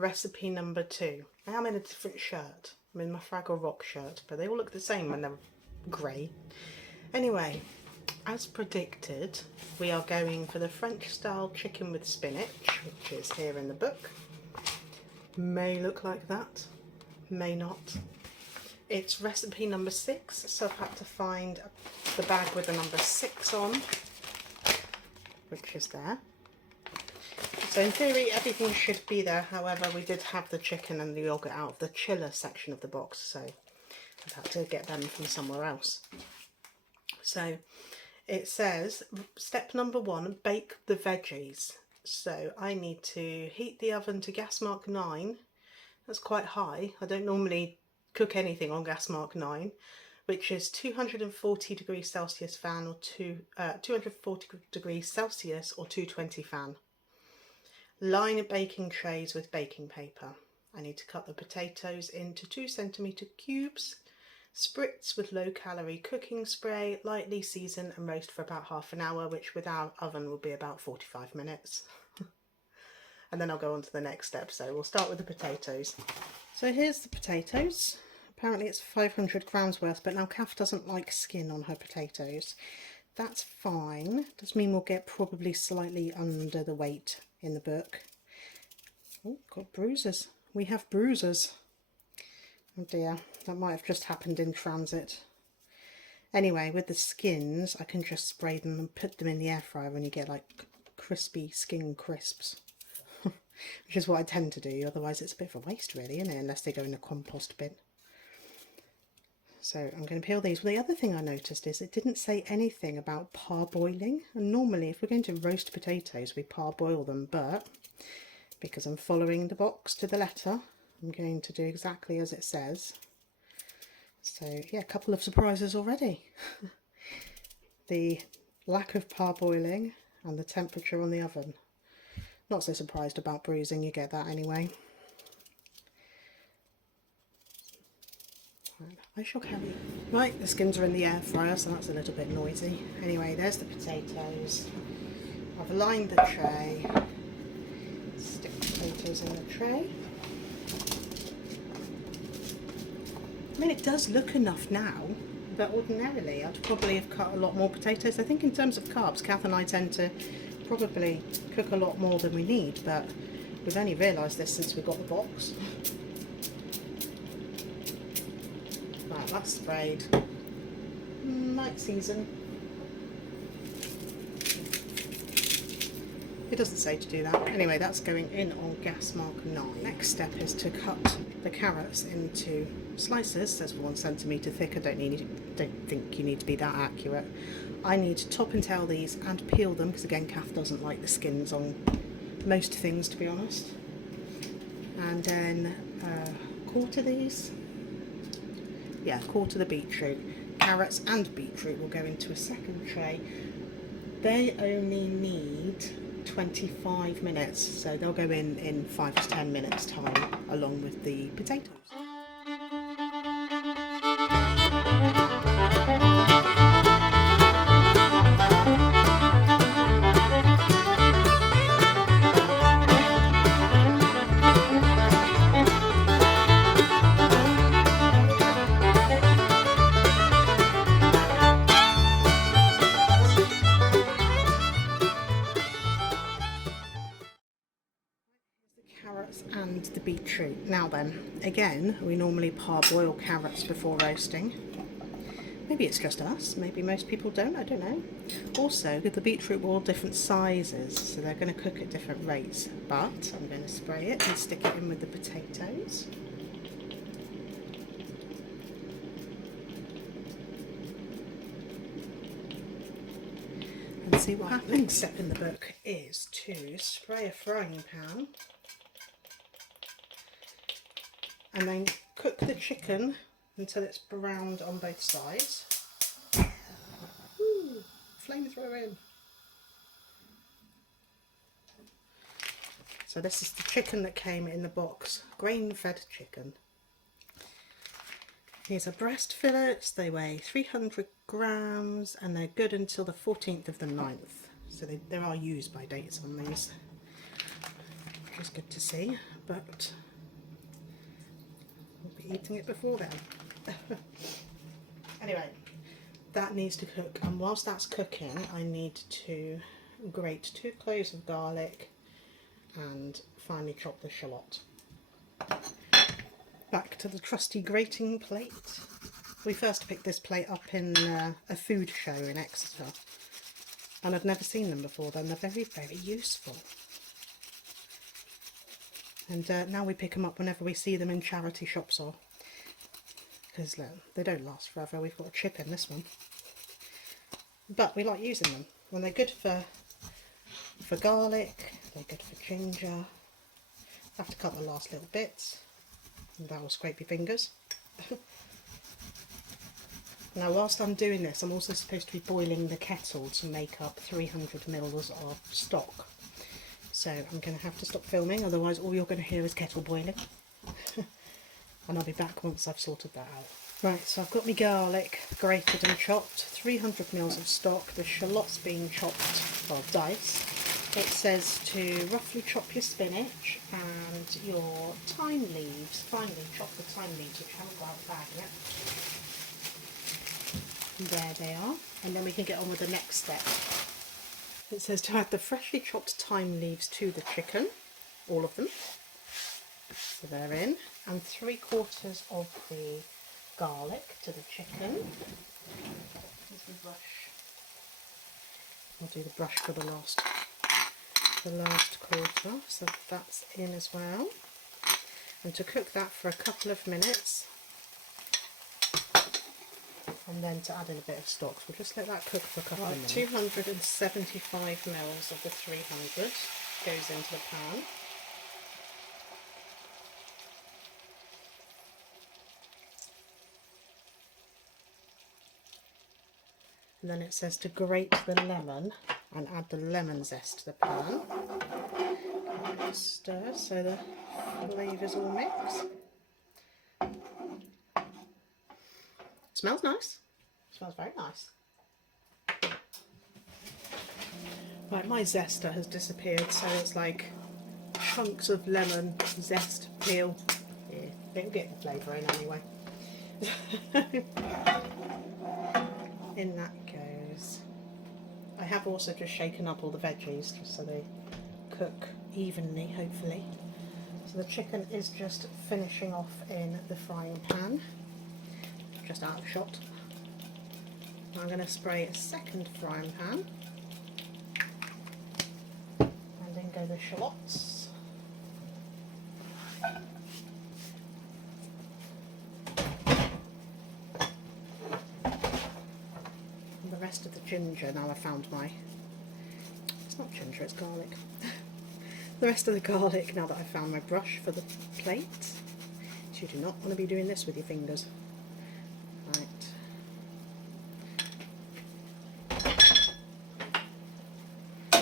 recipe number 2. I am in a different shirt. I'm in my Fraggle Rock shirt, but they all look the same when they're grey. Anyway, as predicted, we are going for the French style chicken with spinach, which is here in the book. May look like that, may not. It's recipe number 6, so I've had to find the bag with the number 6 on, which is there. So in theory everything should be there, however we did have the chicken and the yoghurt out of the chiller section of the box, so I've had to get them from somewhere else. So it says step number 1, bake the veggies. So I need to heat the oven to gas mark 9. That's quite high. I don't normally cook anything on gas mark 9, which is 240 degrees Celsius fan or 240 degrees Celsius or 220 fan. Line baking trays with baking paper. I need to cut the potatoes into 2 centimetre cubes. Spritz with low calorie cooking spray, lightly season and roast for about half an hour, which with our oven will be about 45 minutes. And then I'll go on to the next step. So we'll start with the potatoes. So here's the potatoes. Apparently it's 500 grams worth, but now Kath doesn't like skin on her potatoes. That's fine. Does mean we'll get probably slightly under the weight in the book. Oh, got bruises. We have bruises. Oh dear, that might have just happened in transit. Anyway, with the skins, I can just spray them and put them in the air fryer and you get like crispy skin crisps. Which is what I tend to do, otherwise it's a bit of a waste really, isn't it? Unless they go in a compost bin. So I'm going to peel these. Well, the other thing I noticed is it didn't say anything about parboiling. And normally if we're going to roast potatoes, we parboil them, but because I'm following the box to the letter, I'm going to do exactly as it says. So yeah, a couple of surprises already. The lack of parboiling and the temperature on the oven. Not so surprised about bruising, you get that anyway. I shall carry. Right, the skins are in the air fryer, so that's a little bit noisy. Anyway, there's the potatoes. I've aligned the tray. Stick the potatoes in the tray. I mean, it does look enough now, but ordinarily I'd probably have cut a lot more potatoes. I think in terms of carbs, Kath and I tend to probably cook a lot more than we need, but we've only realised this since we got the box. Right, that's sprayed. Might season. It doesn't say to do that. Anyway, that's going in on gas mark 9. Next step is to cut the carrots into slices. There's 1 centimetre thick. I don't think you need to be that accurate. I need to top and tail these and peel them because again Kath doesn't like the skins on most things, to be honest. And then quarter these. Yeah, quarter the beetroot. Carrots and beetroot will go into a second tray. They only need 25 minutes, so they'll go in 5 to 10 minutes time along with the potatoes. Carrots and the beetroot. Now then, again, we normally parboil carrots before roasting. Maybe it's just us, maybe most people don't, I don't know. Also, the beetroot were all different sizes, so they're going to cook at different rates. But I'm going to spray it and stick it in with the potatoes. And see what happens. Next step in the book is to spray a frying pan and then cook the chicken until it's browned on both sides. Ooh, flamethrower in. So this is the chicken that came in the box, grain-fed chicken. These are breast fillets, they weigh 300 grams and they're good until the 14th of the 9th. So there are use by dates on these, which is good to see. but we'll be eating it before then. Anyway, that needs to cook, and whilst that's cooking I need to grate 2 cloves of garlic and finely chop the shallot. Back to the trusty grating plate. We first picked this plate up in a food show in Exeter, and I've never seen them before then. They're very, very useful. And now we pick them up whenever we see them in charity shops, or because they don't last forever. We've got a chip in this one, but we like using them. And they're good for garlic, they're good for ginger. Have to cut the last little bits, and that will scrape your fingers. Now whilst I'm doing this, I'm also supposed to be boiling the kettle to make up 300 mils of stock. So I'm going to have to stop filming, otherwise all you're going to hear is kettle boiling. And I'll be back once I've sorted that out. Right, so I've got my garlic grated and chopped, 300 mils of stock, the shallots being chopped, or diced. It says to roughly chop your spinach and your thyme leaves, finely chop the thyme leaves, which haven't got out of the bag yet. And there they are, and then we can get on with the next step. It says to add the freshly chopped thyme leaves to the chicken, all of them, so they're in, and 3/4 of the garlic to the chicken. Here's the brush. I'll do the brush for the last quarter, so that's in as well. And to cook that for a couple of minutes, and then to add in a bit of stock. So we'll just let that cook for a couple of minutes. 275 mils of the 300 goes into the pan. And then it says to grate the lemon and add the lemon zest to the pan. Stir so the flavours all mix. Smells nice. Smells very nice. Right, my zester has disappeared, so it's like chunks of lemon, zest, peel. Yeah, it'll get the flavour in anyway. In that goes. I have also just shaken up all the veggies just so they cook evenly, hopefully. So the chicken is just finishing off in the frying pan, just out of shot. Now I'm going to spray a second frying pan, and then go the shallots. And the rest of the ginger, now I've found my, it's not ginger, it's garlic. The rest of the garlic, now that I've found my brush for the plate. So you do not want to be doing this with your fingers. Right.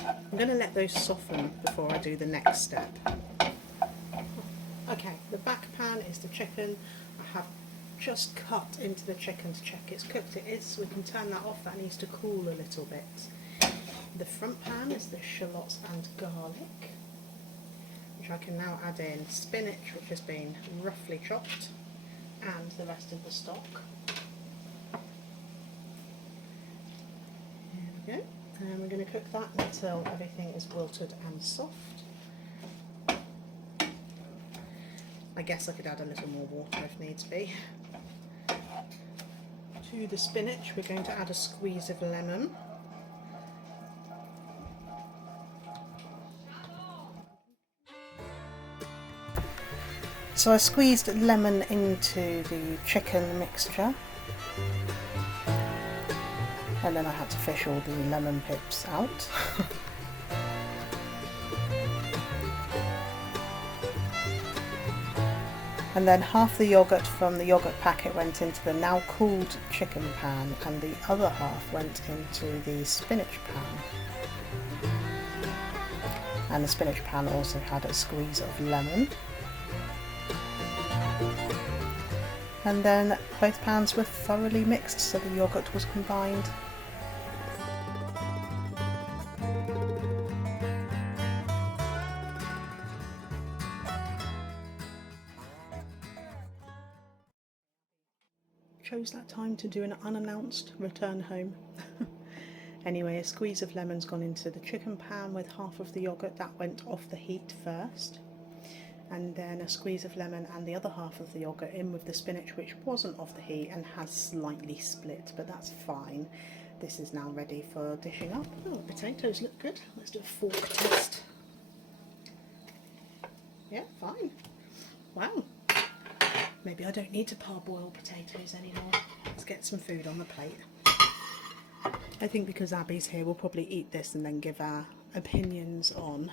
I'm going to let those soften before I do the next step. Okay, the back pan is the chicken. I have just cut into the chicken to check it's cooked. It is, so we can turn that off. That needs to cool a little bit. The front pan is the shallots and garlic, which I can now add in spinach, which has been roughly chopped, and the rest of the stock. There we go. And we're going to cook that until everything is wilted and soft. I guess I could add a little more water if needs be. To the spinach, we're going to add a squeeze of lemon. So I squeezed lemon into the chicken mixture, and then I had to fish all the lemon pips out. And then half the yoghurt from the yoghurt packet went into the now cooled chicken pan, and the other half went into the spinach pan. And the spinach pan also had a squeeze of lemon. And then both pans were thoroughly mixed so the yoghurt was combined. chose that time to do an unannounced return home. Anyway, a squeeze of lemon's gone into the chicken pan with half of the yoghurt. That went off the heat first. And then a squeeze of lemon and the other half of the yoghurt in with the spinach, which wasn't off the heat and has slightly split, but that's fine. This is now ready for dishing up. Oh, the potatoes look good. Let's do a fork test. Yeah, fine. Wow. Maybe I don't need to parboil potatoes anymore. Let's get some food on the plate. I think because Abby's here, we'll probably eat this and then give our opinions on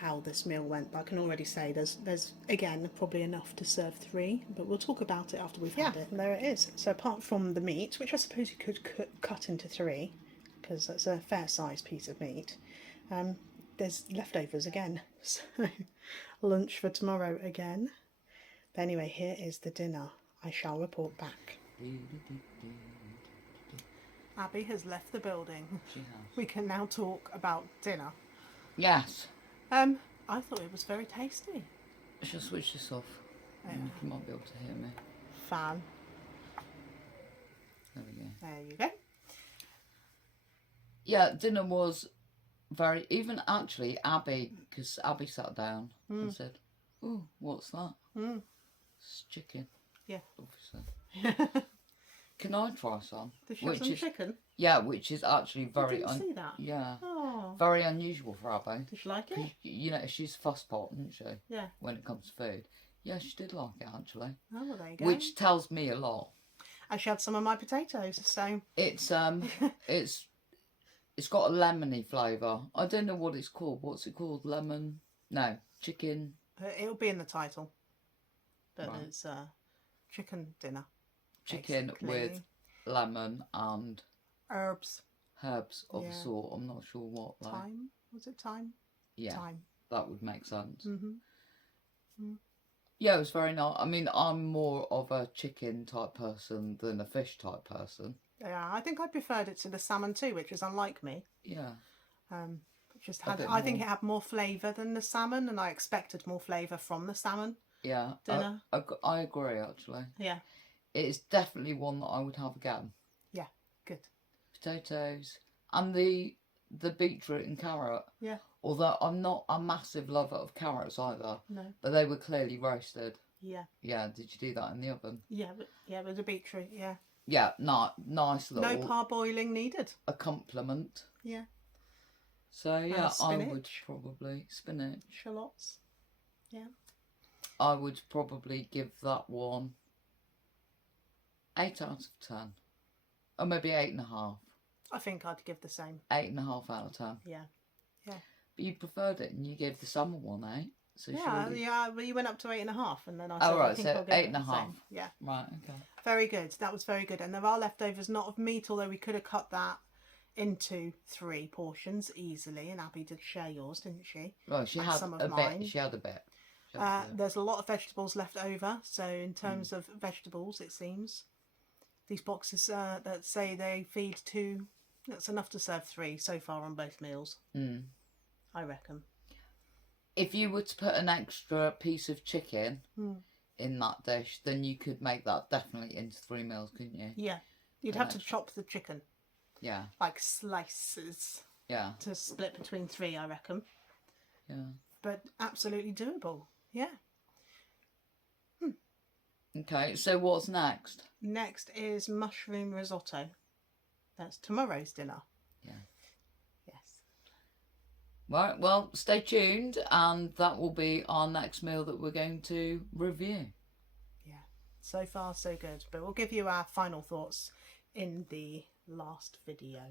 how this meal went. But I can already say there's again probably enough to serve 3, but we'll talk about it after we've had it. And there it is. So apart from the meat, which I suppose you could cut into 3 because that's a fair sized piece of meat, there's leftovers again. So lunch for tomorrow again. But anyway, here is the dinner. I shall report back. Abby has left the building. She has. We can now talk about dinner. Yes. I thought it was very tasty. I shall switch this off. Yeah. You might be able to hear me. Fan. There we go. There you go. Yeah, dinner was very... Even actually, Abby, because Abby sat down and said, "Oh, what's that?" It's chicken. Yeah. Obviously. Can I try some? Does she have some chicken? Yeah, which is actually very... I didn't see that. Yeah. Oh. Very unusual for Abby. Did she like it? You know, she's fuss pot, isn't she? Yeah. When it comes to food. Yeah, she did like it, actually. Oh, well, there you go. Which tells me a lot. And she had some of my potatoes, so... It's it's got a lemony flavour. I don't know what it's called. What's it called? Lemon? No, chicken. It'll be in the title. But Right. it's chicken dinner. Chicken basically. with lemon and Herbs. herbs of Yeah. a sort. I'm not sure what. Like. Thyme? Was it thyme? Yeah, Thyme. that would make sense. Mm-hmm. Yeah, it was very nice. I mean, I'm more of a chicken type person than a fish type person. Yeah, I think I preferred it to the salmon too, which is unlike me. Yeah. Just A had, bit I think more. it had more flavour than the salmon, and I expected more flavour from the salmon. Yeah. Dinner. I agree, actually. Yeah. It is definitely one that I would have again. Yeah, good. Potatoes and the beetroot and carrot. Yeah. Although I'm not a massive lover of carrots either, No. but they were clearly roasted. Yeah. Yeah, did you do that in the oven? Yeah, with the beetroot, yeah. Yeah, nice little No parboiling needed. accompaniment. Yeah. So yeah, I would spinach. probably spinach. Shallots. Yeah. I would probably give that one 8 out of 10, or maybe 8.5. I think I'd give the same. 8.5 out of 10. Yeah. Yeah. But you preferred it, and you gave the salmon one 8. So Yeah, surely... yeah, well, you went up to 8.5, and then I said, Oh right, I think so I'll give it the 8.5. same. Yeah. Right, okay. Very good. That was very good. And there are leftovers, not of meat, although we could have cut that into 3 portions easily. And Abby did share yours, didn't she? Right, she And had some of a mine. bit. She had a bit. She had a bit. There's a lot of vegetables left over. So in terms of vegetables, it seems these boxes that say they feed 2, that's enough to serve 3 so far on both meals. I reckon. If you were to put an extra piece of chicken in that dish, then you could make that definitely into 3 meals, couldn't you? Yeah. You'd have to chop the chicken, Yeah, like slices, yeah, to split between 3, I reckon. yeah. But absolutely doable. Yeah. Okay, so what's next? Next is mushroom risotto. That's tomorrow's dinner. Yeah. Yes. Right, well, stay tuned, and that will be our next meal that we're going to review. Yeah. So far, so good. But we'll give you our final thoughts in the last video.